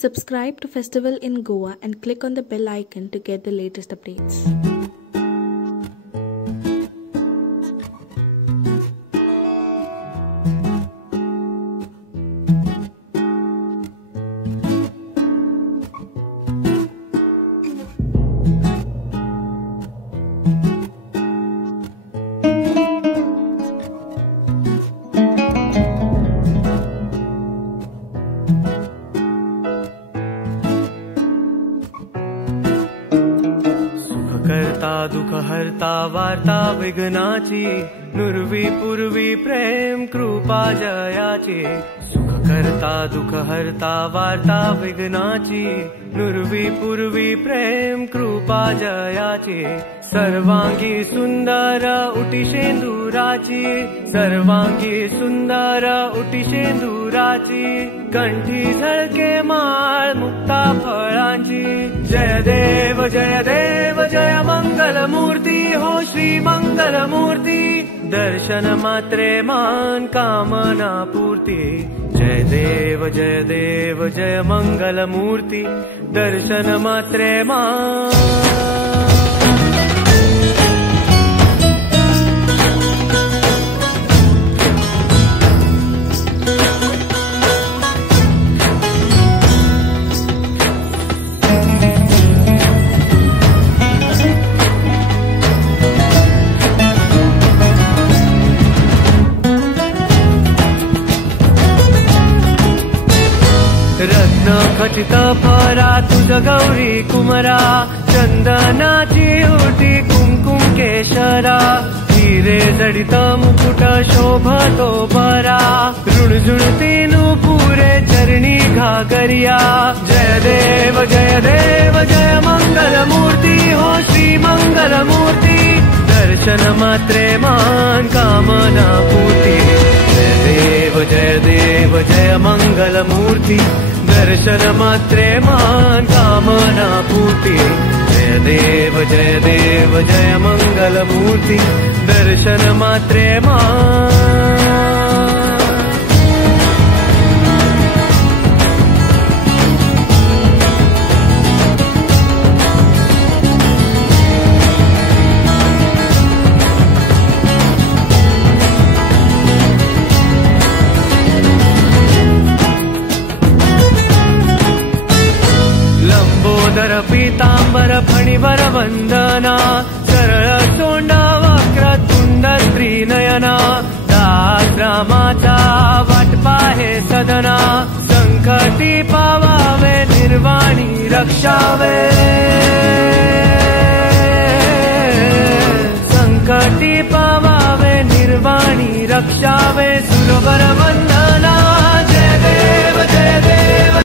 Subscribe to Festival in Goa and click on the bell icon to get the latest updates. करता दुख हरता वार्ता विघ्नाची नुरवी पूर्वी प्रेम कृपा जयाची सुख करता दुख हरता वार्ता विघ्नाची नुरवी पूर्वी प्रेम कृपा जयाची सर्वांगी सुंदर उटी शेंदुराची सर्वांगी सुंदर उटी शेंदुराची कंठी झळके माळ मुक्ता फळांची जय देव जय मंगल मूर्ती हो श्री मंगल मूर्ती दर्शन मात्रे मान कामना पूर्ती जय देव जय मंगल मूर्ती दर्शन मात्रे मान रत्न खचित फरा तुझ गौरी कुमरा चंदनाची ओटी कुंकुम केशरा हिरे जडित मुकुट शोभतो बरा ऋणझुणती नुपुरे चरणी घागरिया जय देव जय मंगल मूर्ती हो श्री मंगल मूर्ती दर्शन मात्रे मान कामना पूर्ती जय देव जय मंगल मूर्ती दर्शन मात्रे मान कामना पूर्ती जय देव जय मंगल मूर्ती दर्शन मात्रे मान लंबोदर पीतांबर फणिवर वंदना सरळ सोंडा वक्रतुंड त्रिनयना दासरामाचा वाटपा हे सदना संकटी पावावे निर्वाणी रक्षावे संकटी पावावे निर्वाणी रक्षावे सुरवर वंदना